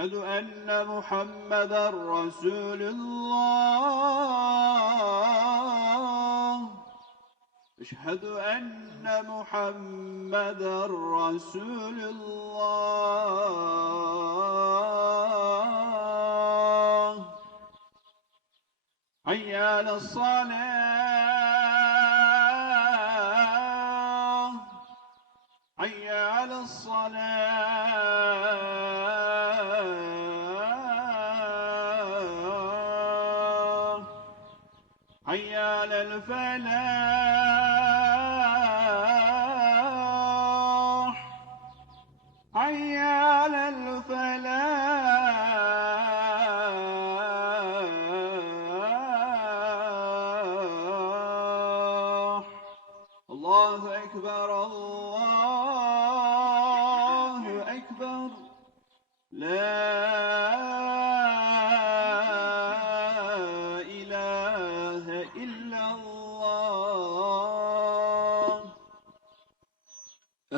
أشهد أن محمدا رسول الله. أشهد أن محمدا رسول الله. حي على الصلاة. حي على الصلاة. فلا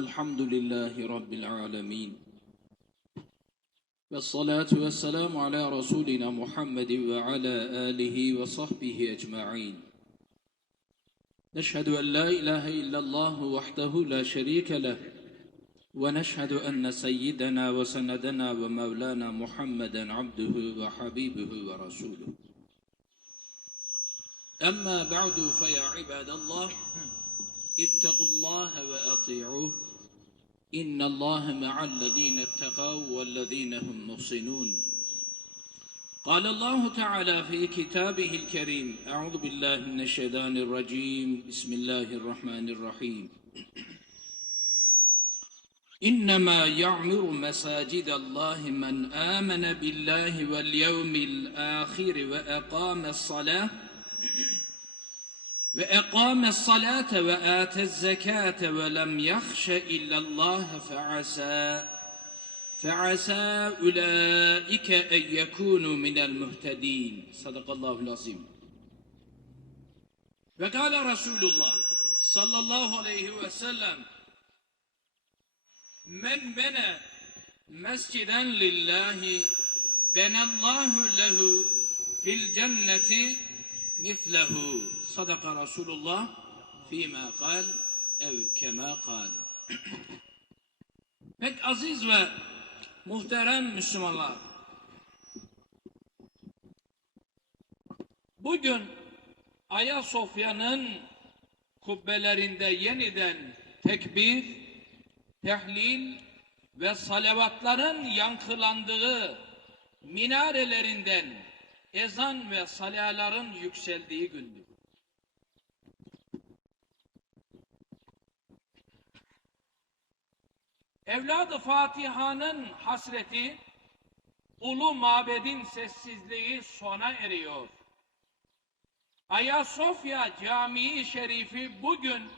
الحمد لله رب العالمين. والصلاة والسلام على رسولنا محمد وعلى آله وصحبه أجمعين. نشهد أن لا إله إلا الله وحده لا شريك له ونشهد أن سيدنا وسندنا ومولانا محمدا عبده وحبيبه ورسوله. أما بعد فيا عباد الله اتقوا الله وأطيعوه. إن الله مع الذين اتقوا والذين هم محسنون. قال الله تعالى في كتابه الكريم أعوذ بالله من الشيطان الرجيم. بسم الله الرحمن الرحيم. إنما يعمر مساجد الله من آمن بالله واليوم الآخر وأقام الصلاة Ve ekame salate ve atez zekate ve lem yahşe illallâhe fe'asâ fe'asâ ulaike en yekûnû minel muhtedîn. Sadakallâhu azim. Ve kâle Resulullah sallallahu aleyhi ve sellem Men bene mesciden lillahi benallahu lehu fil cenneti mislehu sadaka Resulullah fîmâ kal ev kemâ kal. Pek aziz ve muhterem Müslümanlar. Bugün Ayasofya'nın kubbelerinde yeniden tekbir, tehlil ve salavatların yankılandığı minarelerinden ezan ve salaların yükseldiği gündür. Evladı Fatiha'nın hasreti, ulu mabedin sessizliği sona eriyor. Ayasofya Camii Şerifi bugün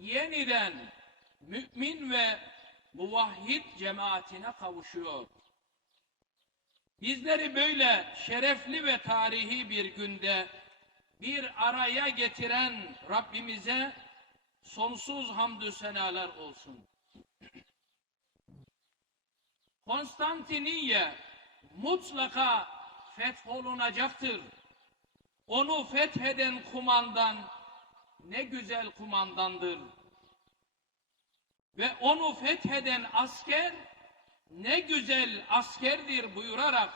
yeniden mümin ve muvahhid cemaatine kavuşuyor. Bizleri böyle şerefli ve tarihi bir günde bir araya getiren Rabbimize sonsuz hamdü senalar olsun. Konstantiniye mutlaka fetholunacaktır. Onu fetheden kumandan ne güzel kumandandır. Ve onu fetheden asker ne güzel askerdir buyurarak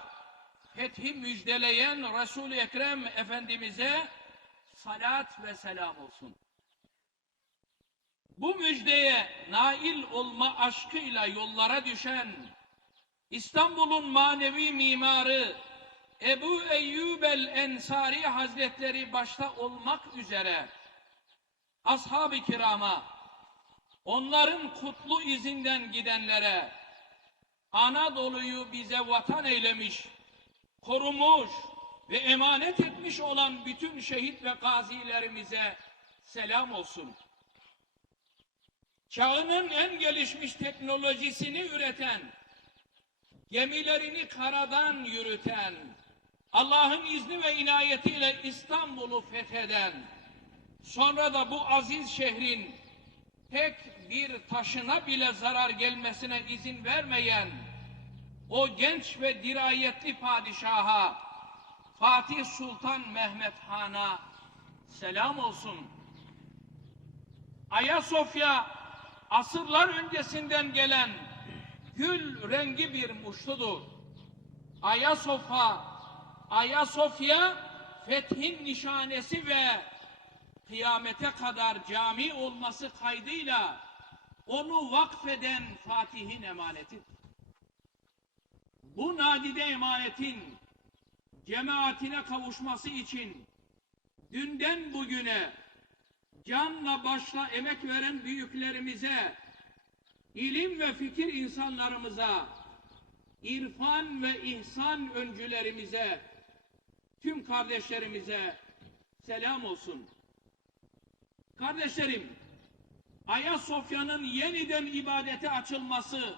fethi müjdeleyen Resul-i Ekrem Efendimiz'e salat ve selam olsun. Bu müjdeye nail olma aşkıyla yollara düşen İstanbul'un manevi mimarı Ebu Eyyub el-Ensari Hazretleri başta olmak üzere ashab-ı kirama onların kutlu izinden gidenlere Anadolu'yu bize vatan eylemiş, korumuş, ve emanet etmiş olan bütün şehit ve gazilerimize selam olsun. Çağının en gelişmiş teknolojisini üreten, gemilerini karadan yürüten, Allah'ın izni ve inayetiyle İstanbul'u fetheden, sonra da bu aziz şehrin tek bir taşına bile zarar gelmesine izin vermeyen o genç ve dirayetli padişaha Fatih Sultan Mehmet Han'a selam olsun. Ayasofya asırlar öncesinden gelen gül rengi bir muştudur. Ayasofya, Ayasofya fethin nişanesi ve kıyamete kadar cami olması kaydıyla onu vakfeden Fatih'in emaneti. Bu nadide emanetin cemaatine kavuşması için dünden bugüne canla başla emek veren büyüklerimize, ilim ve fikir insanlarımıza, irfan ve ihsan öncülerimize, tüm kardeşlerimize selam olsun. Kardeşlerim, Ayasofya'nın yeniden ibadete açılması,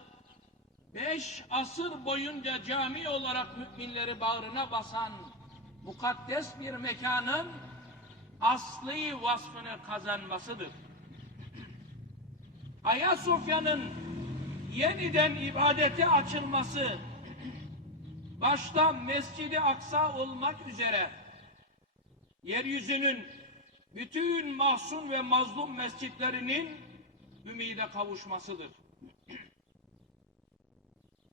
beş asır boyunca cami olarak müminleri bağrına basan mukaddes bir mekanın asli vasfını kazanmasıdır. Ayasofya'nın yeniden ibadete açılması, başta Mescid-i Aksa olmak üzere, yeryüzünün bütün mahzun ve mazlum mescitlerinin ümide kavuşmasıdır.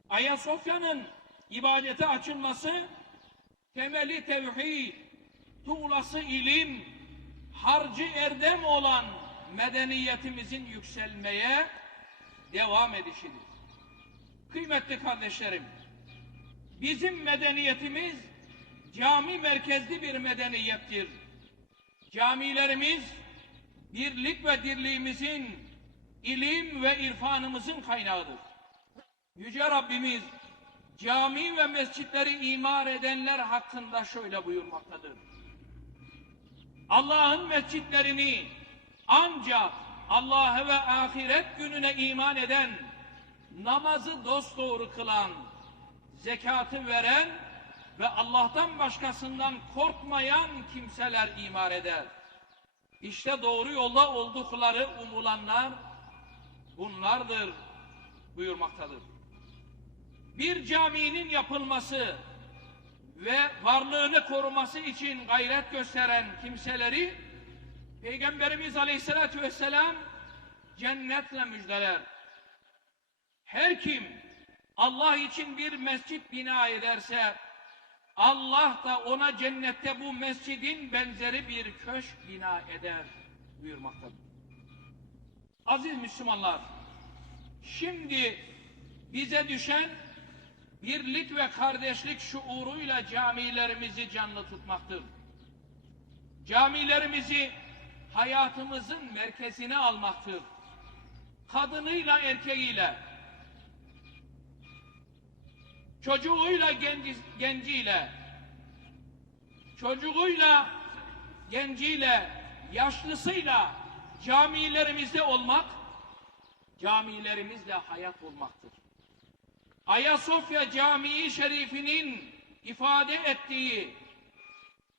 Ayasofya'nın ibadete açılması temeli tevhid, tuğlası ilim, harcı erdem olan medeniyetimizin yükselmeye devam edişidir. Kıymetli kardeşlerim, bizim medeniyetimiz cami merkezli bir medeniyettir. Camilerimiz birlik ve dirliğimizin, ilim ve irfanımızın kaynağıdır. Yüce Rabbimiz cami ve mescitleri imar edenler hakkında şöyle buyurmaktadır. Allah'ın mescitlerini ancak Allah'a ve ahiret gününe iman eden, namazı dosdoğru kılan, zekatı veren ve Allah'tan başkasından korkmayan kimseler imar eder. İşte doğru yolda oldukları umulanlar bunlardır buyurmaktadır. Bir caminin yapılması ve varlığını koruması için gayret gösteren kimseleri Peygamberimiz Aleyhisselatü Vesselam cennetle müjdeler. Her kim Allah için bir mescit bina ederse Allah da ona cennette bu mescidin benzeri bir köşk bina eder buyurmaktadır. Aziz Müslümanlar, şimdi bize düşen birlik ve kardeşlik şuuruyla camilerimizi canlı tutmaktır. Camilerimizi hayatımızın merkezine almaktır. Kadınıyla erkeğiyle, çocuğuyla genci, genciyle, çocuğuyla, genciyle, yaşlısıyla camilerimizde olmak, camilerimizle hayat olmaktır. Ayasofya Camii Şerifinin ifade ettiği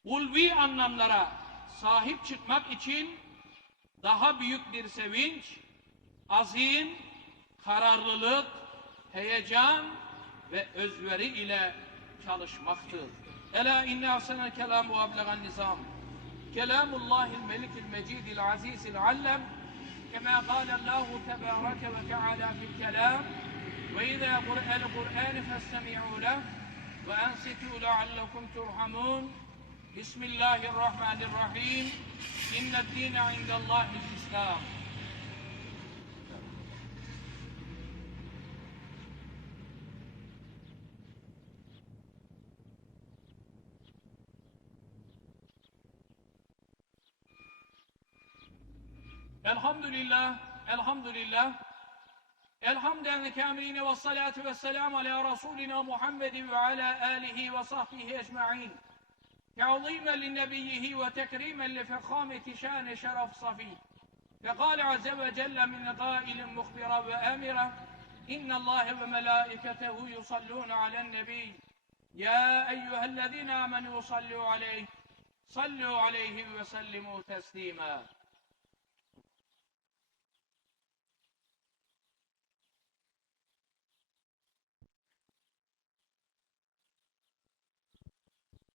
ulvi anlamlara sahip çıkmak için daha büyük bir sevinç, azim, kararlılık, heyecan ve özveri ile çalışmaktır. Ela inne ahsenel kelam ve ablegan nizam. Kelamullahil melikil mecidil azizil allem. Kema kâle Allahu tebâreke ve teâlâ fil kelam. وإذا قرأ القرآن فاستمعوا له وأنصتوا لعلكم ترحمون. بسم الله الرحمن الرحيم. إن الدين عند الله الإسلام. الحمد لله. الحمد selamu ala Resulina Muhammedin ve ala alihi ve sahbihi ecma'in. تعظيما لنبيه وتكريما لفخامة شان شرف صفيه فقال عز وجل من قائل مخبرا وآمرا إن الله وملائكته يصلون على النبي. يا أيها الذين آمنوا صلوا عليه صلوا عليه وسلموا تسليما.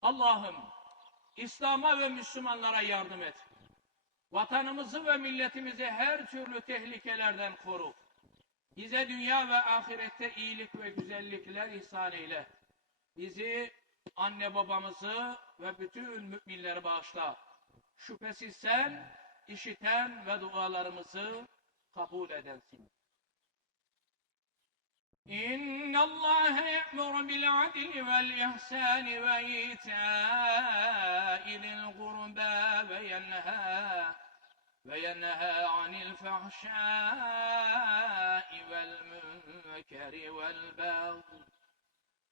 Allah'ım İslam'a ve Müslümanlara yardım et. Vatanımızı ve milletimizi her türlü tehlikelerden koru. Bize dünya ve ahirette iyilik ve güzellikler ihsan eyle. Bizi, anne babamızı ve bütün müminleri bağışla. Şüphesiz sen işiten ve dualarımızı kabul edensin. إن الله يأمر بالعدل والإحسان وإيتاء ذي القربى وينهى وينهى عن الفحشاء والمنكر والبغي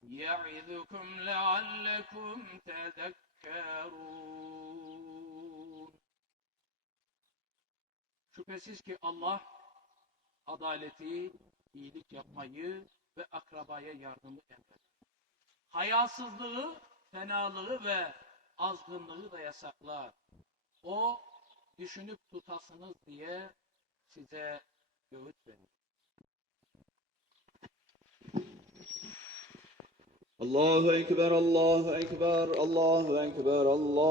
يعظكم لعلكم تذكرون Şüphesiz ki Allah adaleti, iyilik yapmayı ve akrabaya yardımı emret. Hayasızlığı, fenalığı ve azgınlığı da yasaklar. O düşünüp tutasınız diye size göğüt verir. Allahu Ekber, Allahu Ekber, Allahu Ekber, Allah.